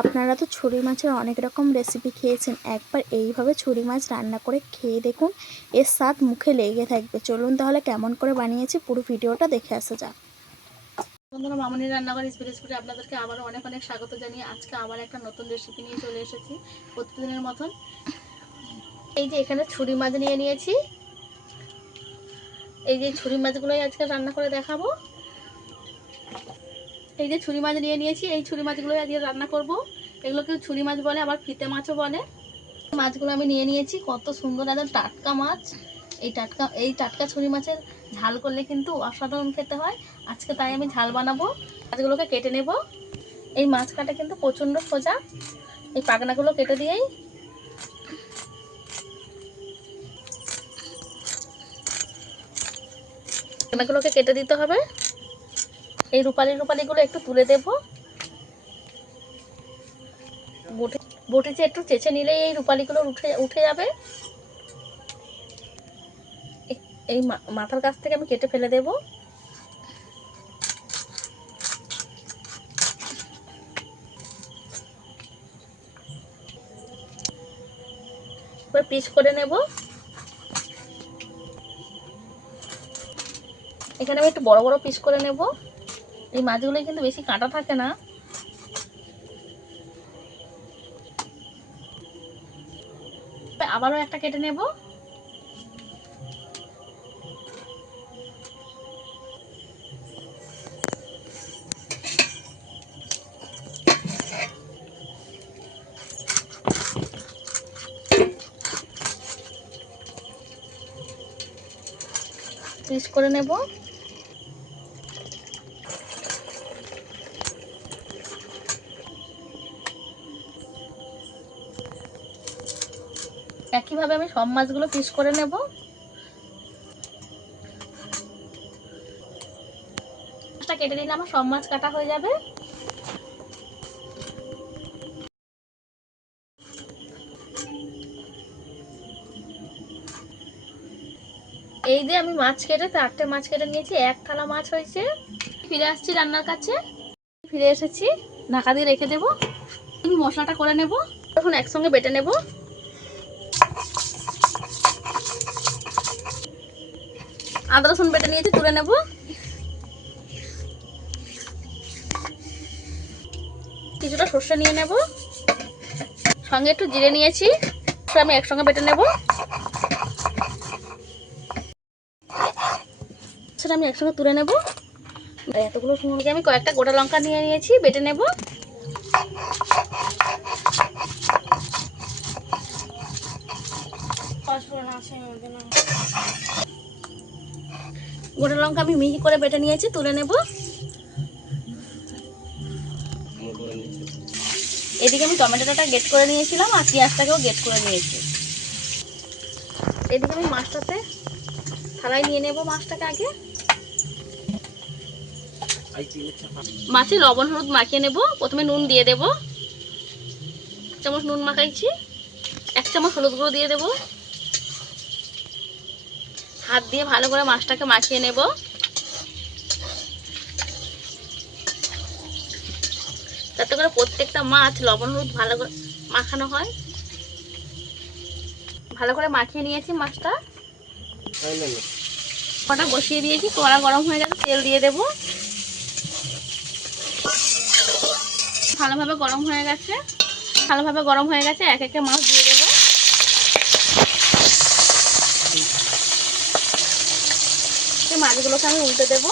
আপনারা তো ছুরি মাছের অনেক রকম রেসিপি খেয়েছেন। একবার এইভাবে ছুরি মাছ রান্না করে খেয়ে দেখুন, এর স্বাদ মুখে লেগে থাকবে। চলুন তাহলে কেমন করে বানিয়েছি, পুরো ভিডিওটা দেখে আসা যাক। বন্ধুরা, মামনি রান্নাঘর স্পিড স্পিডে আপনাদেরকে আবারও অনেক অনেক স্বাগত জানিয়ে আজকে আবার একটা নতুন রেসিপি নিয়ে চলে এসেছি প্রতিদিনের মতন। এই যে এখানে ছুরি মাছ নিয়ে নিয়েছি। এই যে ছুরি মাছগুলোই আজকে রান্না করে দেখাবো। এই যে ছুরি মাছ নিয়ে নিয়েছি, এই ছুরি মাছগুলোই আজকে রান্না করব। এগুলোকে ছুরি মাছ বলে, আবার ফিতে মাছও বলে। মাছগুলো আমি নিয়ে নিয়েছি, কত সুন্দর একদম টাটকা মাছ। এই টাটকা এই টাটকা ছুরি মাছের ঝাল করলে কিন্তু অসাধারণ খেতে হয়। আজকে তাই আমি ঝাল বানাবো। মাছগুলোকে কেটে নেব। এই মাছ কাটা কিন্তু প্রচণ্ড সোজা। এই পাখনাগুলো কেটে দিয়েই। পাখনাগুলোকে কেটে দিতে হবে। এই রূপালি রূপালিগুলো একটু তুলে দেব। বটি, বটিতে একটু চেঁচে নিলেই এই রূপালিগুলো উঠে উঠে যাবে। এই- মাথার কাছ থেকে আমি কেটে ফেলে দেব। পিস করে নেব। এখানে আমি একটু বড় বড় পিস করে নেব। এই মাছগুলো কিন্তু বেশি কাঁটা থাকে না। আবারও একটা কেটে নেব। পিস করে নেব। একইভাবে আমি সব মাছগুলো পিস করে নেব। মাছটা কেটে নিলে আমার সব মাছ কাটা হয়ে যাবে। এই যে আমি মাছ কেটে, চারটে মাছ কেটে নিয়েছি, এক থালা মাছ হয়েছে। ফিরে আসছি রান্নার কাছে। ফিরে এসেছি, ঢাকা দিয়ে রেখে দেবো। আমি মশলাটা করে নেব। তখন একসঙ্গে বেটে নেব। আদা রসুন বেটে নিয়েছি, তুলে নেব। কিছুটা সর্ষে নিয়ে নেব। সঙ্গে একটু জিরে নিয়েছি আমি একসঙ্গে বেটে নেব। সেটা আমি একসঙ্গে তুলে নেব। এতগুলো সঙ্গে আমি কয়েকটা গোটা লঙ্কা নিয়ে নিয়েছি, বেটে নেব। গোটা লঙ্কা আমি মিহি করে বেটে নিয়েছি, তুলে নেব। এদিকে আমি টমেটোটা গেট করে নিয়েছিলাম আর পেঁয়াজটাকেও গেট করে নিয়েছি। এদিকে আমি মাছটাতে থালায় নিয়ে নেব মাছটাকে আগে। মাছে লবণ, হলুদ মাখিয়ে নেব, প্রথমে নুন দিয়ে দেব। চামচ নুন মাখাইছি, এক চামচ হলুদ গুঁড়ো দিয়ে দেব। হাত দিয়ে ভালো করে মাছটাকে মাখিয়ে নেব। যাতে করে প্রত্যেকটা মাছ লবণ হলুদ ভালো করে মাখানো হয়। ভালো করে মাখিয়ে নিয়েছি মাছটা। কটা বসিয়ে দিয়েছি, কড়া গরম হয়ে গেছে, তেল দিয়ে দেব। ভালোভাবে গরম হয়ে গেছে। ভালোভাবে গরম হয়ে গেছে, এক একে মাছ দিয়ে দেবো এই মাছগুলোকে আমি উল্টে দেবো।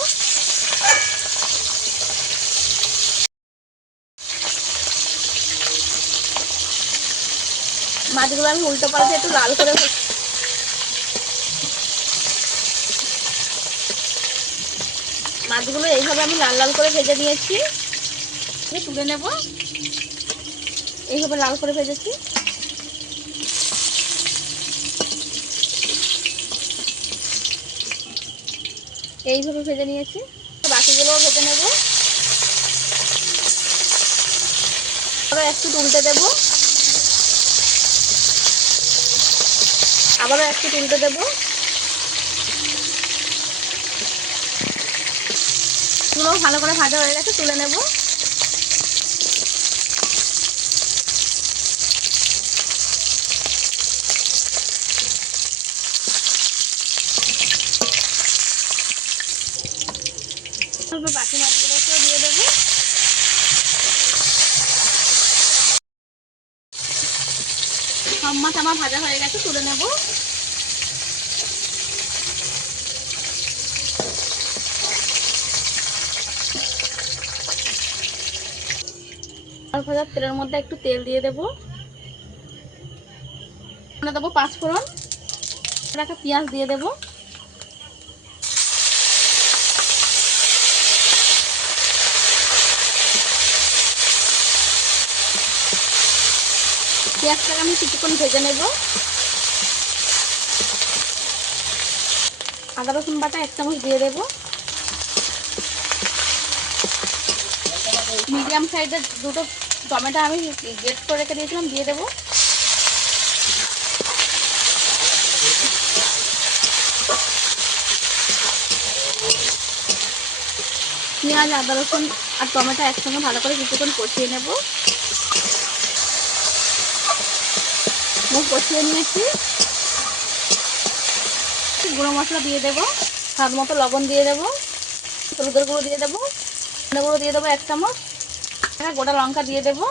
মাছগুলো আমি উল্টো পাল্টে একটু লাল করে মাছগুলো এইভাবে আমি লাল লাল করে ভেজে নিয়েছি। তুলে নেব। এইভাবে লাল করে ভেজেছি। এইভাবে ভেজে নিয়েছি। বাকিগুলোও ভেজে নেব। আবার একটু তুলতে দেব। আবারও একটু তুলতে দেব। ভালো করে ভাজা হয়ে গেছে, তুলে নেব। এবার বাকি মাছগুলোকেও দিয়ে দেবো। সব মাছ আমার ভাজা হয়ে গেছে, তুলে নেব। ভাজার তেলের মধ্যে একটু তেল দিয়ে দেবো। দেবো পাঁচ ফোড়ন একটা পেঁয়াজ দিয়ে দেবো। পেঁয়াজটাকে আমি কিছুক্ষণ ভেজে নেব। আদা রসুন বাটা এক চামচ দিয়ে দেবো। মিডিয়াম সাইজের দুটো টমেটো আমি গ্রেট করে রেখে দিয়েছিলাম, দিয়ে দেবো। পেঁয়াজ, আদা রসুন আর টমেটো একসঙ্গে ভালো করে কিছুক্ষণ কষিয়ে নেব। কষিয়ে নিয়েছি। গুঁড়ো মশলা দিয়ে দেবো। স্বাদ মতো লবণ দিয়ে দেবো। হলুদের গুঁড়ো দিয়ে দেবো। ধনে গুঁড়ো দিয়ে দেবো এক চামচ। গোটা লঙ্কা দিয়ে দেবো।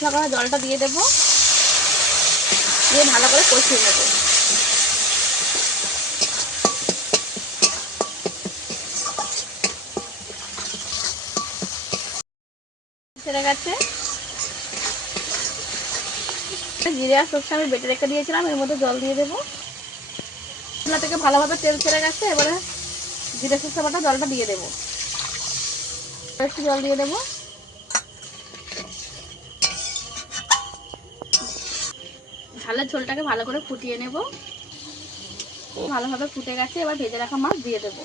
সকালে জলটা দিয়ে দেবো। দিয়ে ভালো করে কষিয়ে নেব। ছেড়ে গেছে। জিরে আর সরষে আমি বেটে রেখে দিয়েছিলাম, এর মধ্যে জল দিয়ে দেবো। চুলা থেকে ভালোভাবে তেল ছেড়ে গেছে, এবারে জিরে সরষে বাটা জলটা দিয়ে দেবো। একটু জল দিয়ে দেবো। ঝালের ঝোলটাকে ভালো করে ফুটিয়ে নেব। ভালোভাবে ফুটে গেছে, এবার ভেজে রাখা মাছ দিয়ে দেবো।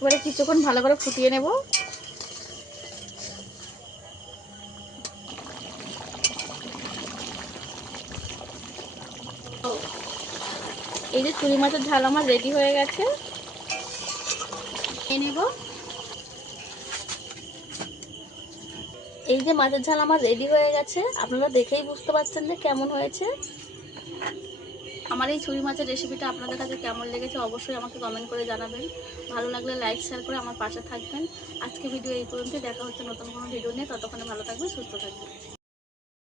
এবারে কিছুক্ষণ ভালো করে ফুটিয়ে নেব। এই যে চুরি মাছের ঝাল আমার রেডি হয়ে গেছে। এই যে মাছের ঝাল আমার রেডি হয়ে গেছে। আপনারা দেখেই বুঝতে পারছেন যে কেমন হয়েছে। আমার এই ছুরি মাছের রেসিপিটা আপনাদের কাছে কেমন লেগেছে অবশ্যই আমাকে কমেন্ট করে জানাবেন। ভালো লাগলে লাইক শেয়ার করে আমার পাশে থাকবেন। আজকে ভিডিও এই পর্যন্ত দেখা হচ্ছে নতুন কোনো ভিডিও নিয়ে। ততক্ষণে ভালো থাকবেন, সুস্থ থাকবেন।